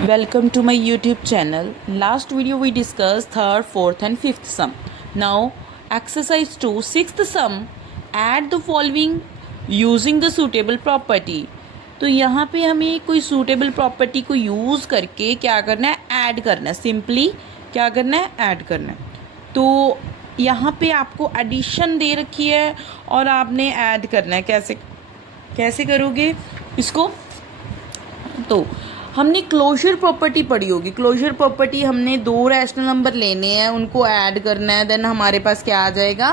Welcome to my YouTube channel. Last video we discussed third, fourth and fifth sum. Now exercise 2 sixth sum. Add the following using the suitable property. तो यहाँ पे हमें कोई suitable property को use करके क्या करना है, ऐड करना है. सिंपली क्या करना है, ऐड करना है. तो यहाँ पे आपको एडिशन दे रखी है और आपने ऐड करना है. कैसे कैसे करोगे इसको? तो हमने क्लोजर प्रॉपर्टी पढ़ी होगी. क्लोजर प्रॉपर्टी हमने दो रैशनल नंबर लेने हैं, उनको ऐड करना है, देन हमारे पास क्या आ जाएगा,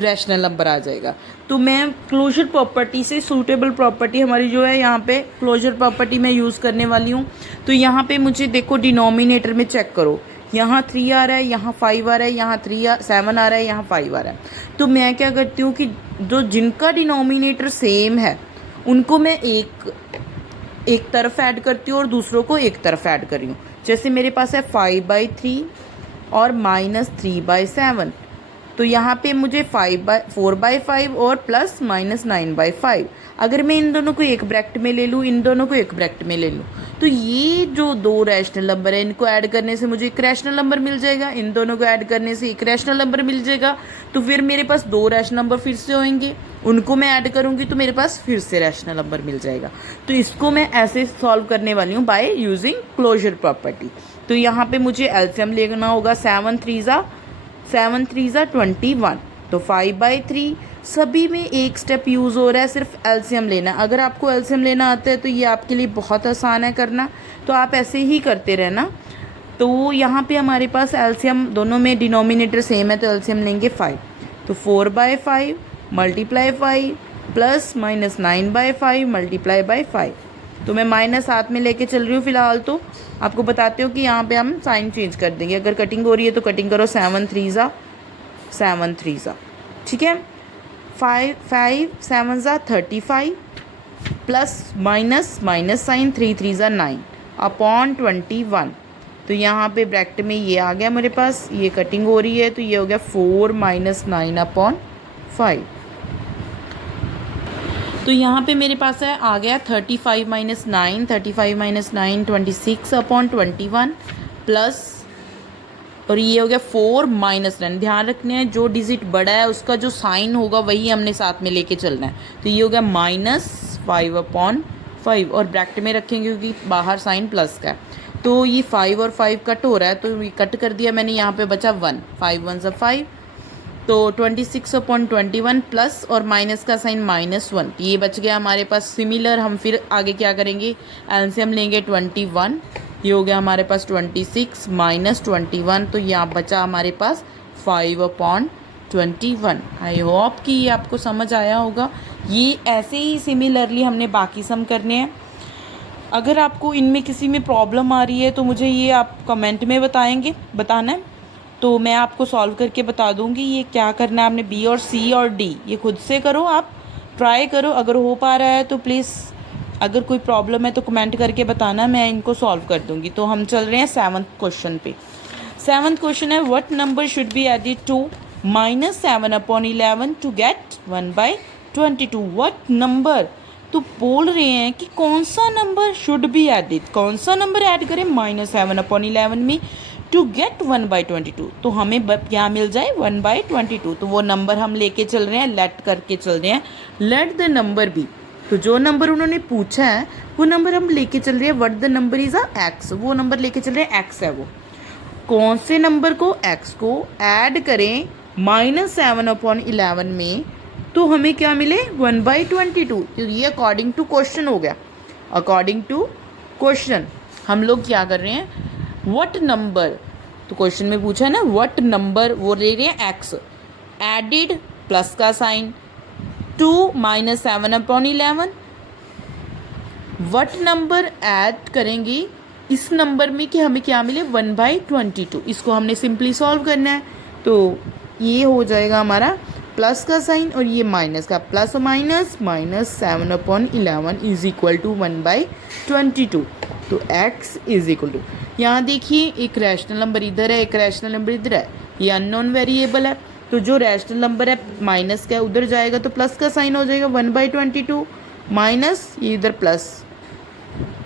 रैशनल नंबर आ जाएगा. तो मैं क्लोजर प्रॉपर्टी से सूटेबल प्रॉपर्टी हमारी जो है यहाँ पे क्लोजर प्रॉपर्टी मैं यूज़ करने वाली हूँ. तो यहाँ पे मुझे देखो डिनोमिनेटर में चेक करो, यहाँ 3 आ रहा है, यहाँ 5 आ रहा है, यहाँ 7 आ रहा है, यहाँ 5 आ रहा है. तो मैं क्या करती हूँ कि जो जिनका डिनोमिनेटर सेम है उनको मैं एक तरफ ऐड करती हूँ और दूसरों को एक तरफ ऐड कर रही हूँ. जैसे मेरे पास है 5/3 और -3/7. तो यहाँ पे मुझे 4/5 और प्लस -9/5. अगर मैं इन दोनों को एक ब्रैकेट में ले लूँ, इन दोनों को एक ब्रैकेट में ले लूँ, तो ये जो दो रैशनल नंबर है इनको ऐड करने से मुझे एक रैशनल नंबर मिल जाएगा, इन दोनों को ऐड करने से एक रैशनल नंबर मिल जाएगा. तो फिर मेरे पास दो रैशनल नंबर फिर से होंगे, उनको मैं ऐड करूँगी तो मेरे पास फिर से रैशनल नंबर मिल जाएगा. तो इसको मैं ऐसे सॉल्व करने वाली हूँ बाय यूजिंग क्लोजर प्रॉपर्टी. तो यहाँ पे मुझे एलसीएम लेना होगा. 7 3 ज़ा 21. तो 5/3 सभी में एक स्टेप यूज़ हो रहा है, सिर्फ एलसीएम लेना. अगर आपको एलसीएम लेना आता है तो ये आपके लिए बहुत आसान है करना, तो आप ऐसे ही करते रहना. तो यहाँ पे हमारे पास एलसीएम दोनों में डिनोमिनेटर सेम है, तो एलसीएम लेंगे 5. तो 4/5 मल्टीप्लाई 5 प्लस -9/5 मल्टीप्लाई बाई 5. तो मैं माइनस हाथ में लेके चल रही हूँ फ़िलहाल. तो आपको बताते हो कि यहाँ पे हम साइन चेंज कर देंगे. अगर कटिंग हो रही है तो कटिंग करो. 7 3 ज़ा ठीक है. 5 7 ज़ा 35 प्लस माइनस साइन 3 3 ज़ा 9 अपॉन 21. तो यहाँ पे ब्रैकेट में ये आ गया मेरे पास, ये कटिंग हो रही है तो ये हो गया 4 - 9 अपॉन 5. तो यहाँ पे मेरे पास है आ गया 35 - 9 26 अपॉन 21 प्लस, और ये हो गया 4 - 9. ध्यान रखना है जो डिजिट बड़ा है उसका जो साइन होगा वही हमने साथ में लेके चलना है. तो ये हो गया -5 अपॉन 5 और ब्रैकेट में रखेंगे क्योंकि बाहर साइन प्लस का है. तो ये 5 और 5 कट हो रहा है तो ये कट कर दिया मैंने. यहाँ पे बचा 1. 5 1 ज़ा 5. तो 26 अपॉन 21 प्लस और माइनस का साइन -1. ये बच गया हमारे पास. सिमिलर हम फिर आगे क्या करेंगे, एलसीएम लेंगे 21. ये हो गया हमारे पास 26 - 21. तो यहाँ बचा हमारे पास 5 अपॉन 21. आई होप कि ये आपको समझ आया होगा. ये ऐसे ही सिमिलरली हमने बाकी सम करने हैं. अगर आपको इनमें किसी में प्रॉब्लम आ रही है तो मुझे ये आप कमेंट में बताना है, तो मैं आपको सॉल्व करके बता दूंगी ये क्या करना है. आपने बी और सी और डी ये खुद से करो, आप ट्राई करो. अगर हो पा रहा है तो प्लीज़, अगर कोई प्रॉब्लम है तो कमेंट करके बताना, मैं इनको सॉल्व कर दूंगी. तो हम चल रहे हैं 7th क्वेश्चन पे. 7th क्वेश्चन है what number should be added to -7 upon 11 to get 1/22. What number, तो बोल रहे हैं कि कौन सा नंबर शुड बी एडिड, कौन सा नंबर ऐड करें -7 अपॉन 11 में टू गेट 1/22. तो हमें क्या मिल जाए, 1/22. तो वो नंबर हम लेके चल रहे हैं, लेट करके चल रहे हैं. Let the number be. तो जो नंबर उन्होंने पूछा है वो नंबर हम लेके चल रहे हैं. What the number is x. वो नंबर लेके चल रहे हैं, एक्स है वो. कौन से नंबर को, एक्स को ऐड करें -7 अपॉन 11 में तो हमें क्या मिले, 1/22. तो ये अकॉर्डिंग टू क्वेश्चन हो गया. अकॉर्डिंग टू क्वेश्चन हम लोग क्या कर रहे हैं, व्हाट नंबर. तो क्वेश्चन में पूछा है ना व्हाट नंबर, वो ले रहे हैं एक्स, एडिड प्लस का sign to -7 upon 11. What number add करेंगे इस नंबर में कि हमें क्या मिले, 1/22. इसको हमने सिंपली सॉल्व करना है. तो ये हो जाएगा हमारा प्लस का साइन और ये माइनस का, प्लस और -7 अपॉन 11 इज इक्वल टू 1/22. तो x इज इक्वल टू, यहाँ देखिए एक रैशनल नंबर इधर है, एक रैशनल नंबर इधर है, ये अननोन वेरिएबल है. तो जो रैशनल नंबर है माइनस का उधर जाएगा तो प्लस का साइन हो जाएगा 1/22 माइनस ये इधर प्लस.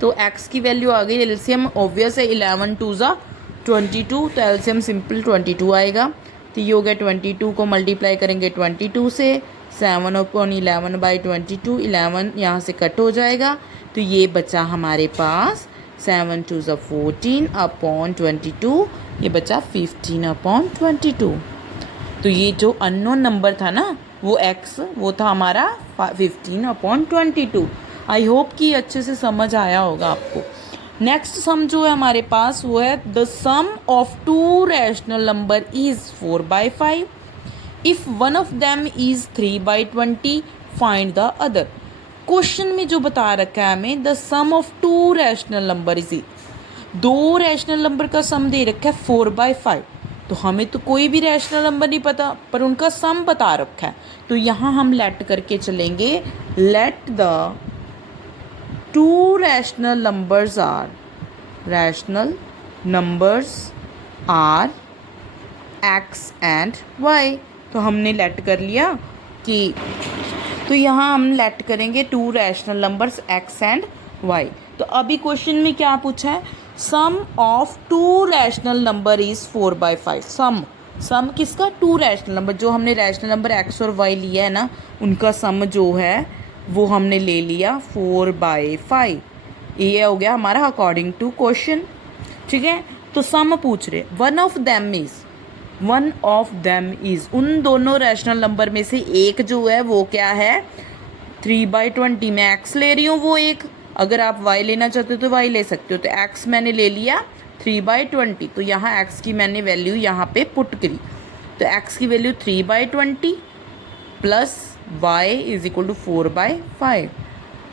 तो x की वैल्यू आ गई, एलसीएम ऑब्वियस है 11 2 ज़ा 22, तो एलसीएम सिंपल 22 आएगा। तो ये हो गया 22 को मल्टीप्लाई करेंगे 22 से, 7/11/22, 11 यहाँ से कट हो जाएगा, तो ये बचा हमारे पास 7 2 ज़ा 14 अपॉन 22, ये बचा 15/22। तो ये जो अननोन नंबर था ना वो x, वो था हमारा 15/22। आई होप कि अच्छे से समझ आया होगा आपको। नेक्स्ट सम जो है हमारे पास वो है the sum of two rational number is 4/5 if one of them is 3/20 find the other. Question में जो बता रखा है हमें the sum of two rational number is, दो रैशनल नंबर का सम दे रखा है 4/5, तो हमें तो कोई भी रैशनल नंबर नहीं पता पर उनका सम बता रखा है। तो यहाँ हम लेट करके चलेंगे, let the two rational numbers are, rational numbers are x and y. तो हमने लेट कर लिया कि, तो यहाँ हम लेट करेंगे two rational numbers x and y. तो अभी क्वेश्चन में क्या पूछा है, sum of two rational number is 4/5। Sum किसका, टू रैशनल नंबर, जो हमने रैशनल नंबर एक्स और वाई लिया है ना उनका सम जो है वो हमने ले लिया 4/5। ये हो गया हमारा अकॉर्डिंग टू क्वेश्चन। ठीक है, तो सम पूछ रहे, वन ऑफ देम इज, उन दोनों रैशनल नंबर में से एक जो है वो क्या है 3/20। मैं एक्स ले रही हूँ वो एक, अगर आप y लेना चाहते हो तो y ले सकते हो। तो x मैंने ले लिया 3/20, तो यहाँ x की मैंने वैल्यू यहाँ पे पुट करी, तो x की value 3/20 plus y is equal to 4/5।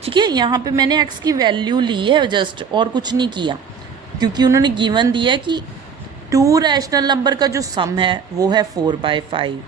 ठीक है, यहाँ पे मैंने x की वैल्यू ली है जस्ट, और कुछ नहीं किया, क्योंकि उन्होंने गिवन दिया है कि टू रैशनल नंबर का जो सम है वो है 4/5।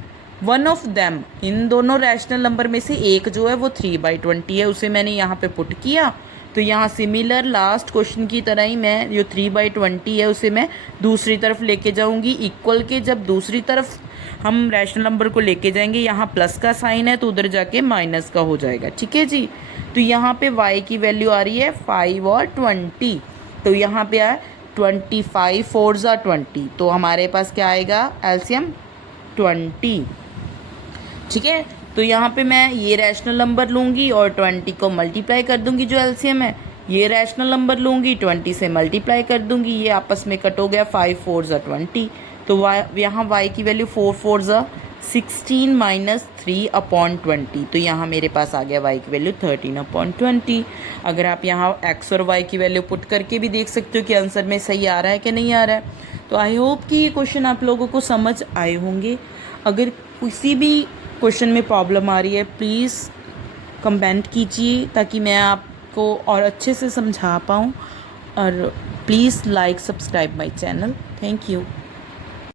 वन ऑफ देम, इन दोनों रैशनल नंबर में से एक जो है वो 3/20 है, उसे मैंने यहाँ पे पुट किया। तो यहाँ सिमिलर लास्ट क्वेश्चन की तरह ही मैं जो 3/20 है उसे मैं दूसरी तरफ लेके जाऊँगी इक्वल के। जब दूसरी तरफ हम रैशनल नंबर को लेके जाएंगे, यहाँ प्लस का साइन है तो उधर जाके माइनस का हो जाएगा। ठीक है जी, तो यहाँ पे y की वैल्यू आ रही है 5 और 20, तो यहाँ पे आया 25 4 ज़ा 20, तो हमारे पास क्या आएगा एलसीएम 20। ठीक है, तो यहाँ पे मैं ये रैशनल नंबर लूँगी और 20 को मल्टीप्लाई कर दूँगी जो एलसीएम है, ये रैशनल नंबर लूँगी 20 से मल्टीप्लाई कर दूँगी, ये आपस में कट हो गया 5 4 ज़ा 20, तो यहाँ y की वैल्यू 4 4 ज़ा 16 माइनस 3/20, तो यहाँ मेरे पास आ गया y की वैल्यू 13/20। अगर आप यहाँ x और y की वैल्यू पुट करके भी देख सकते हो कि आंसर में सही आ रहा है कि नहीं आ रहा है। तो आई होप कि ये क्वेश्चन आप लोगों को समझ आए होंगे। अगर किसी भी क्वेश्चन में प्रॉब्लम आ रही है प्लीज़ कमेंट कीजिए ताकि मैं आपको और अच्छे से समझा पाऊँ, और please like subscribe my channel. Thank you.